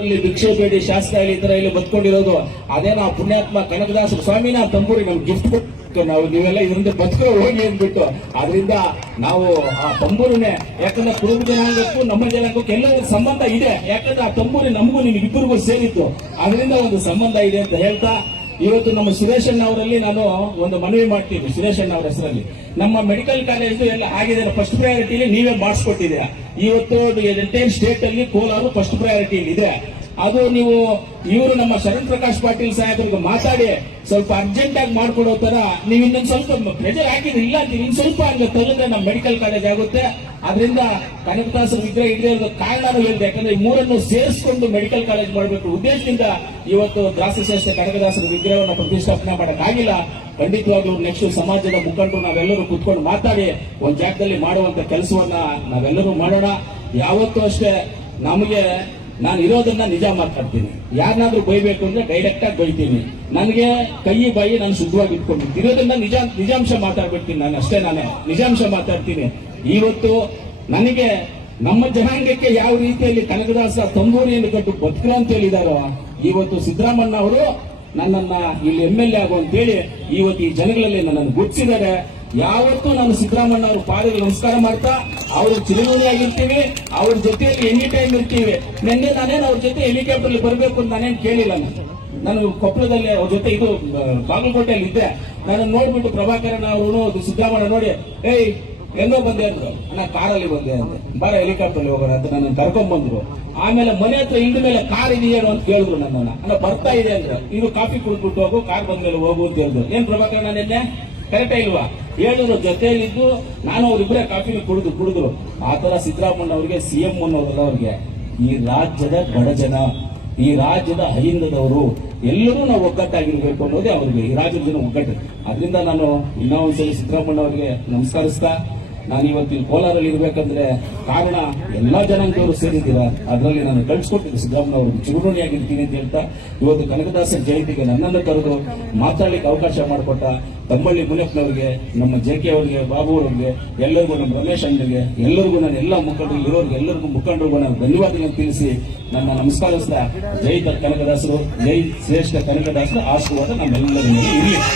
ಇಲ್ಲಿ ಭಿಕ್ಷೆ ಬೇಡಿ ಶಾಸ್ತ್ರ ಇಲ್ಲಿ ಈ ತರ ಇಲ್ಲಿ ಬದುಕೊಂಡಿರೋದು, ಅದೇ ನಾವು ಪುಣ್ಯಾತ್ಮ ಕನಕದಾಸ ಸ್ವಾಮಿ ನಾವು ತಂಬೂರಿ ನಮ್ಗೆ ಗಿಫ್ಟ್ ಕೊಟ್ಟು ನಾವು ನೀವೆಲ್ಲ ಇದರಿಂದ ಬದುಕೋ ಹೋಗಿ ಅಂದ್ಬಿಟ್ಟು ಅದರಿಂದ ನಾವು ಆ ತಂಬೂರಿನೇ, ಯಾಕಂದ್ರೆ ಕುರುಬ ಜನಾಂಗಕ್ಕೂ ನಮ್ಮ ಜನಾಂಗಕ್ಕೂ ಎಲ್ಲ ಸಂಬಂಧ ಇದೆ. ಯಾಕಂದ್ರೆ ಆ ತಂಬೂರಿ ನಮಗೂ ನಿಮ್ಗೆ ಇಬ್ಬರಿಗೂ ಸೇರಿತ್ತು. ಅದರಿಂದ ಒಂದು ಸಂಬಂಧ ಇದೆ ಅಂತ ಹೇಳ್ತಾ ಇವತ್ತು ನಮ್ಮ ಸುರೇಶಣ್ಣ ಅವರಲ್ಲಿ ನಾನು ಒಂದು ಮನವಿ ಮಾಡ್ತೀನಿ ಸುರೇಶಣ್ಣ ಅವರ ಹೆಸರಲ್ಲಿ. ನಮ್ಮ ಮೆಡಿಕಲ್ ಕಾಲೇಜ್ ಎಲ್ಲ ಆಗಿದೆ ಫಸ್ಟ್ ಪ್ರಯಾರಿಟಿಲಿ ನೀವೇ ಮಾಡಿಸ್ಕೊಟ್ಟಿದ್ದೀರಾ. ಇವತ್ತು ಎಂಟೈರ್ ಸ್ಟೇಟ್ ಅಲ್ಲಿ ಕೋಲಾರ ಫಸ್ಟ್ ಪ್ರಯಾರಿಟಿಯಲ್ಲಿ ಇದೆ. ಅದು ನೀವು, ಇವರು ನಮ್ಮ ಶರಣ್ ಪ್ರಕಾಶ್ ಪಾಟೀಲ್ ಸಾಹೇಬರಿಗೆ ಮಾತಾಡಿ ಸ್ವಲ್ಪ ಅರ್ಜೆಂಟ್ ಆಗಿ ಮಾಡ್ಕೊಡೋ ತರ ನೀವು ಇನ್ನೊಂದು ಸ್ವಲ್ಪ ಪ್ರೆಜರ್ ಹಾಕಿದ್ರೆ ಇಲ್ಲ ಅಂತ ಇನ್ನು ಸ್ವಲ್ಪ ಹಂಗೆ ತೆಗೆದ್ರೆ ನಮ್ಮ ಮೆಡಿಕಲ್ ಕಾಲೇಜ್ ಆಗುತ್ತೆ. ಅದರಿಂದ ಕನಕದಾಸರ ವಿಗ್ರಹ ಇಡದೇ ಇರೋದು ಕಾರಣನೂ ಹೇಳಿದೆ. ಯಾಕಂದ್ರೆ ಈ ಮೂರನ್ನು ಸೇರಿಸಿಕೊಂಡು ಮೆಡಿಕಲ್ ಕಾಲೇಜ್ ಮಾಡಬೇಕು ಉದ್ದೇಶದಿಂದ ಇವತ್ತು ದಾಸಶ್ರೇಷ್ಠ ಕನಕದಾಸರ ವಿಗ್ರಹವನ್ನು ಪ್ರತಿಷ್ಠಾಪನೆ ಮಾಡೋಕ್ಕಾಗಿಲ್ಲ ಖಂಡಿತವಾಗ್ಲೂ ನೆಕ್ಸ್ಟ್ ಸಮಾಜದ ಮುಖಂಡರು ನಾವೆಲ್ಲರೂ ಕುತ್ಕೊಂಡು ಮಾತಾಡಿ, ಒಂದು ಜಾಗದಲ್ಲಿ ಮಾಡುವಂತ ಕೆಲಸವನ್ನ ನಾವೆಲ್ಲರೂ ಮಾಡೋಣ. ಯಾವತ್ತೂ ಅಷ್ಟೇ ನಮಗೆ ನಾನು ಇರೋದನ್ನ ನಿಜ ಮಾತಾಡ್ತೀನಿ. ಯಾರನ್ನಾದ್ರೂ ಬೈಬೇಕು ಅಂದ್ರೆ ಡೈರೆಕ್ಟ್ ಆಗಿ ಬೈತೀನಿ. ನನಗೆ ಕೈ ಬಾಯಿ ನಾನು ಶುದ್ಧವಾಗಿ ಇಟ್ಕೊಂಡಿದ್ದೀನಿ. ಇರೋದನ್ನ ನಿಜ, ನಿಜಾಂಶ ಮಾತಾಡ್ಬಿಡ್ತೀನಿ ನಾನು ಅಷ್ಟೇ ನಾನು. ನಿಜಾಂಶ ಮಾತಾಡ್ತೀನಿ. ಇವತ್ತು ನನಗೆ ನಮ್ಮ ಜನಾಂಗಕ್ಕೆ ಯಾವ ರೀತಿಯಲ್ಲಿ ಕನಕದಾಸ ತಂಬೂರಿಯನ್ನು ಕಟ್ಟು ಬದುಕು ಅಂತ ಹೇಳಿದಾರೋ, ಇವತ್ತು ಸಿದ್ದರಾಮಣ್ಣ ಅವರು ನನ್ನನ್ನ ಇಲ್ಲಿ ಎಂ ಎಲ್ ಎ ಆಗು ಅಂತೇಳಿ ಇವತ್ತು ಈ ಜನಗಳಲ್ಲಿ ನನ್ನನ್ನು ಗುರ್ತಿಸಿದ್ದಾರೆ. ಯಾವತ್ತೂ ನಾನು ಸಿದ್ದರಾಮಣ್ಣ ಅವ್ರ ಪಾದಕ್ಕೆ ನಮಸ್ಕಾರ ಮಾಡ್ತಾ ಅವ್ರ ಚಿರಋಣಿಯಾಗಿರ್ತೀವಿ, ಅವ್ರ ಜೊತೆಯಲ್ಲಿ ಎನಿ ಟೈಮ್ ಇರ್ತೀವಿ. ನಿನ್ನೆ ನಾನೇನು ಅವ್ರ ಜೊತೆ ಹೆಲಿಕಾಪ್ಟರ್ ಬರಬೇಕು ಅಂತ ನಾನೇನು ಕೇಳಿಲ್ಲ ನಾನು. ನಾನು ಕೊಪ್ಪಳದಲ್ಲಿ ಅವ್ರ ಜೊತೆ ಇದು ಬಾಗಲಕೋಟೆ ಬಾಗಲಕೋಟೆಯಲ್ಲಿ ಇದ್ದೆ. ನಾನು ನೋಡ್ಬಿಟ್ಟು ಪ್ರಭಾಕರನ್ ಅವರು ಸಿದ್ದರಾಮಣ್ಣ ನೋಡಿ, ಏಯ್, ಎಲ್ಲೋ ಬಂದೆ ಅಂದ್ರು. ಅಣ್ಣ, ಕಾರಲ್ಲಿ ಬಂದೆ ಅಂದೆ ಬರ ಹೆಲಿಕಾಪ್ಟರ್ ಹೋಗೋಣ ಅಂತ ನನ್ನ ಕರ್ಕೊಂಡ್ ಬಂದ್ರು. ಆಮೇಲೆ ಮನೆ ಹತ್ರ ಇಂದ ಮೇಲೆ ಕಾರ್ ಇದೆಯೇನು ಅಂತ ಕೇಳಿದ್ರು ನನ್ನನ್ನ. ಅಣ್ಣ, ಬರ್ತಾ ಇದೆ ಅಂದ್ರೆ. ಇದು ಕಾಫಿ ಕುಡ್ಬಿಟ್ಟು ಹೋಗು, ಕಾರ್ ಬಂದ್ಮೇಲೆ ಹೋಗು ಅಂತ ಹೇಳಿದ್ರು. ಏನ್ ಪ್ರಭಾಕರಣ ನಿನ್ನೆ? ಕರೆಕ್ಟೇ ಇಲ್ವಾ? ಹೇಳಿದ್ರು ಜೊತೆಯಲ್ಲಿದ್ದು ನಾನು ಅವ್ರಿಬ್ಬರೇ ಕಾಫಿನ ಕುಡಿದು ಕುಡಿದ್ರು. ಆ ಥರ ಸಿದ್ದರಾಮಣ್ಣ ಅವರಿಗೆ ಸಿಎಂ ಅನ್ನೋದಲ್ಲ ಅವ್ರಿಗೆ. ಈ ರಾಜ್ಯದ ಬಡ ಜನ, ಈ ರಾಜ್ಯದ ಅಹಿಂದದವರು, ಎಲ್ಲರೂ ನಾವು ಒಗ್ಗಟ್ಟಾಗಿರ್ಬೇಕು ಅನ್ನೋದೇ ಅವರಿಗೆ. ಈ ರಾಜ್ಯದ ಜನ ಒಗ್ಗಟ್ಟು ಅದರಿಂದ ನಾನು ಇನ್ನೂ ಒಂದ್ಸಲಿ ಸಿದ್ದರಾಮಣ್ಣ ಅವರಿಗೆ ನಮಸ್ಕರಿಸ್ತಾ ನಾನು ಇವತ್ತಿನ ಕೋಲಾರಲ್ಲಿ ಇರಬೇಕಂದ್ರೆ ಕಾರಣ ಎಲ್ಲಾ ಜನಾಂಗದವರು ಸೇರಿದ್ದೀರಾ? ಅದರಲ್ಲಿ ನಾನು ಕಳ್ಸಿಕೊಟ್ಟಿದ್ದೆ ಸಿದ್ದರಾಮಯ್ಯ ಅವರು ಅಂತ ಹೇಳ್ತಾ, ಇವತ್ತು ಕನಕದಾಸ ಜಯಂತಿಗೆ ನನ್ನನ್ನು ಕರೆದು ಮಾತಾಡ್ಲಿಕ್ಕೆ ಅವಕಾಶ ಮಾಡಿಕೊಟ್ಟ ತಮ್ಮಳ್ಳಿ ಮುನಿಯಪ್ಪನವರಿಗೆ, ನಮ್ಮ ಜೆ ಕೆ ಅವರಿಗೆ, ಬಾಬು ಅವರಿಗೆ, ಎಲ್ಲರಿಗೂ ನಮ್ಮ ರಮೇಶ್ ಅಂಗಡಿಗೆ ಎಲ್ಲರಿಗೂ ನಾನು ಎಲ್ಲ ಮುಖಂಡರು ಇರೋರಿಗೆ ಎಲ್ಲರಿಗೂ ಮುಖಂಡರಿಗೂ ನಾನು ಧನ್ಯವಾದಗಳನ್ನು ತಿಳಿಸಿ ನನ್ನ ನಮಸ್ಕಾರಿಸ್ತಾ ಜೈ ಕನಕದಾಸರು, ಜೈ ಶ್ರೇಷ್ಠ ಕನಕದಾಸರು ಆಶೀರ್ವಾದ ನಮ್ಮೆಲ್ಲರ ಮೇಲೆ ಇರಲಿ.